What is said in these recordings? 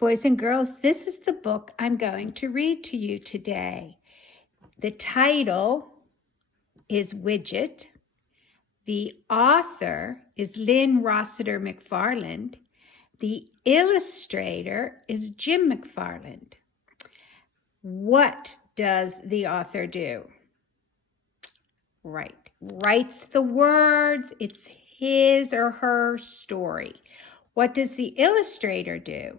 Boys and girls, this is the book I'm going to read to you today. The title is Widget. The author is Lynn Rossiter McFarland. The illustrator is Jim McFarland. What does the author do? Writes the words. It's his or her story. What does the illustrator do?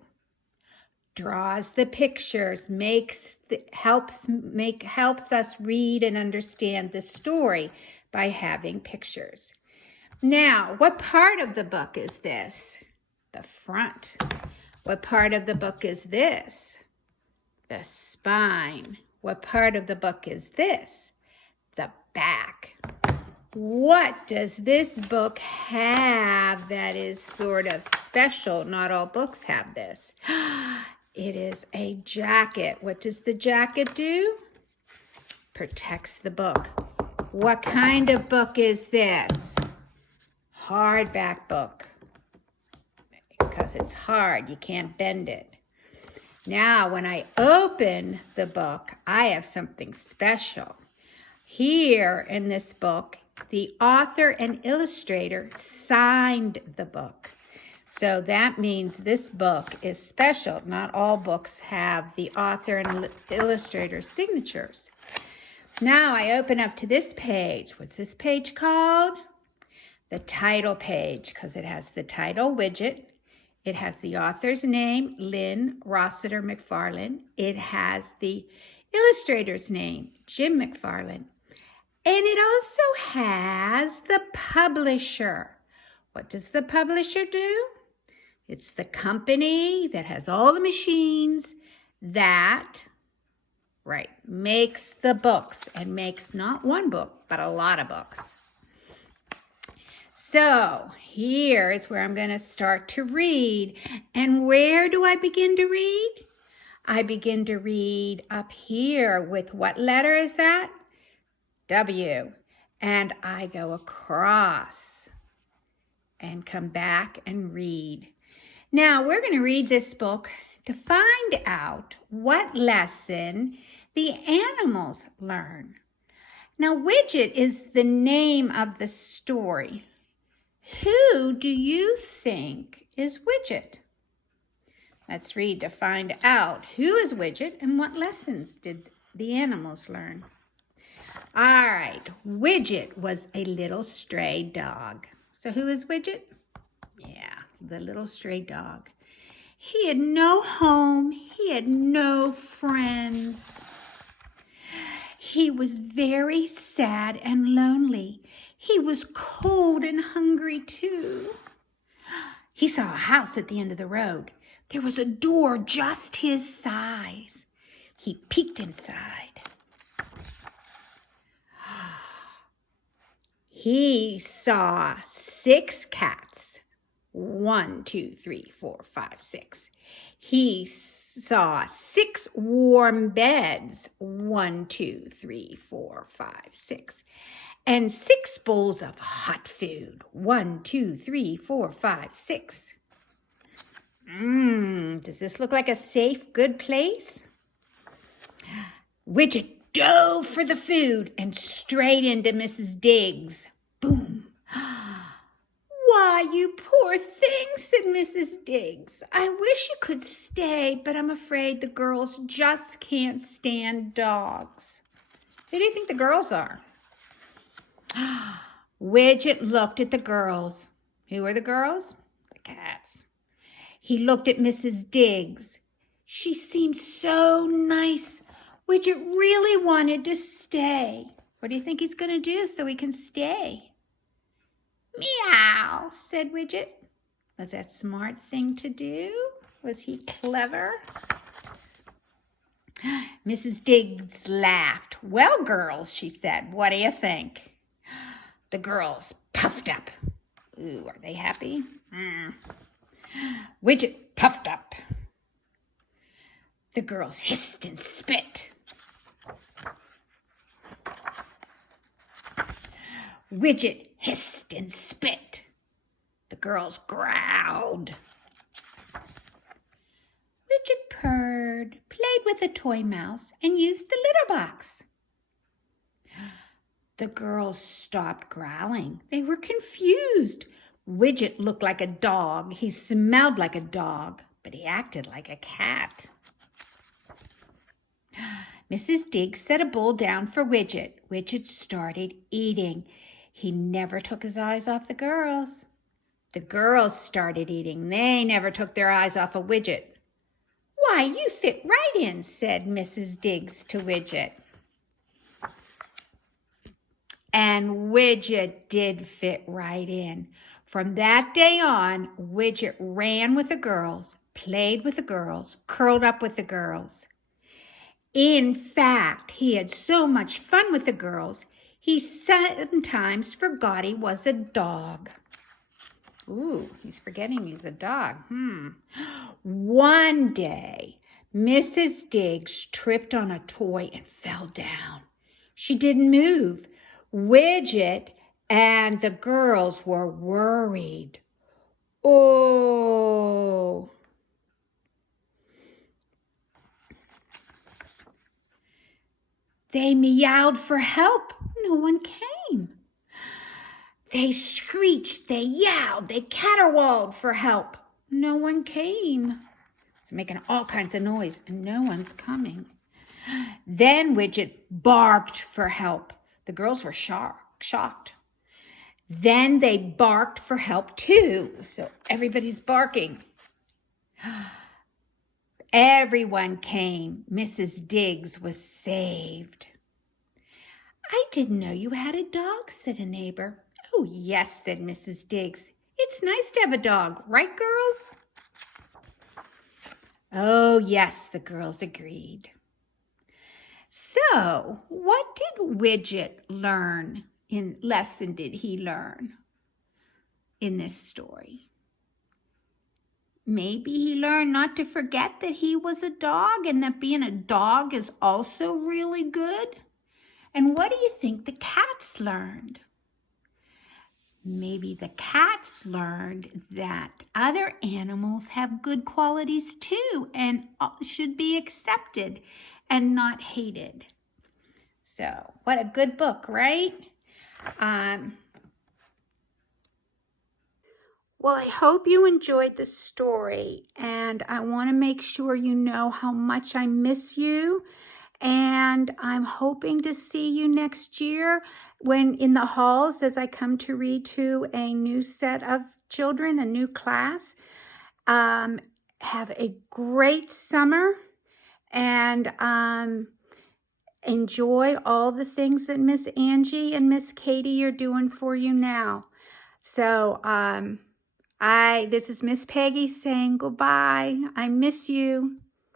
Draws the pictures, helps us read and understand the story by having pictures. Now, what part of the book is this? The front. What part of the book is this? The spine. What part of the book is this? The back. What does this book have that is sort of special? Not all books have this. It is a jacket. What does the jacket do? Protects the book. What kind of book is this? Hardback book. Because it's hard, you can't bend it. Now, when I open the book, I have something special. Here in this book, the author and illustrator signed the book. So that means this book is special. Not all books have the author and illustrator's signatures. Now I open up to this page. What's this page called? The title page, because it has the title, Widget. It has the author's name, Lynn Rossiter McFarland. It has the illustrator's name, Jim McFarland. And it also has the publisher. What does the publisher do? It's the company that has all the machines that, makes the books, and makes not one book, but a lot of books. So here is where I'm going to start to read. And where do I begin to read? I begin to read up here with what letter is that? W. And I go across and come back and read. Now we're going to read this book to find out what lesson the animals learn. Now Widget is the name of the story. Who do you think is Widget? Let's read to find out who is Widget and what lessons did the animals learn. All right, Widget was a little stray dog. So who is Widget? Yeah, the little stray dog. He had no home. He had no friends. He was very sad and lonely. He was cold and hungry too. He saw a house at the end of the road. There was a door just his size. He peeked inside. He saw 6 cats. 1, 2, 3, 4, 5, 6. He saw 6 warm beds. 1, 2, 3, 4, 5, 6. And 6 bowls of hot food. 1, 2, 3, 4, 5, 6. Does this look like a safe, good place? Widget dove for the food and straight into Mrs. Diggs. Boom. Why, you poor thing, said Mrs. Diggs. I wish you could stay, but I'm afraid the girls just can't stand dogs. Who do you think the girls are? Widget looked at the girls. Who are the girls? The cats. He looked at Mrs. Diggs. She seemed so nice. Widget really wanted to stay. What do you think he's going to do so he can stay? Meow, said Widget. Was that a smart thing to do? Was he clever? Mrs. Diggs laughed. Well, girls, she said, what do you think? The girls puffed up. Ooh, are they happy? Widget puffed up. The girls hissed and spit. Widget hissed and spit. The girls growled. with a toy mouse and used the litter box. The girls stopped growling. They were confused. Widget looked like a dog. He smelled like a dog, but he acted like a cat. Mrs. Diggs set a bowl down for Widget. Widget started eating. He never took his eyes off the girls. The girls started eating. They never took their eyes off of Widget. "Why, you fit right in," said Mrs. Diggs to Widget. And Widget did fit right in. From that day on, Widget ran with the girls, played with the girls, curled up with the girls. In fact, he had so much fun with the girls, he sometimes forgot he was a dog. Ooh, he's forgetting he's a dog. One day, Mrs. Diggs tripped on a toy and fell down. She didn't move. Widget and the girls were worried. Oh. They meowed for help. No one came. They screeched, they yowled, they caterwauled for help. No one came. It's making all kinds of noise and no one's coming. Then Widget barked for help. The girls were shocked. Then they barked for help too. So everybody's barking. Everyone came. Mrs. Diggs was saved. "I didn't know you had a dog," said a neighbor. "Oh, yes," said Mrs. Diggs. "It's nice to have a dog, right, girls?" "Oh, yes," the girls agreed. So, what did Widget learn? Lesson did he learn in this story? Maybe he learned not to forget that he was a dog and that being a dog is also really good. And what do you think the cats learned? Maybe the cats learned that other animals have good qualities too and should be accepted and not hated. So, what a good book, right? Well, I hope you enjoyed the story, and I want to make sure you know how much I miss you, and I'm hoping to see you next year when in the halls as I come to read to a new set of children, a new class. Have a great summer, and enjoy all the things that Miss Angie and Miss Katie are doing for you now. So, this is Miss Peggy saying goodbye. I miss you.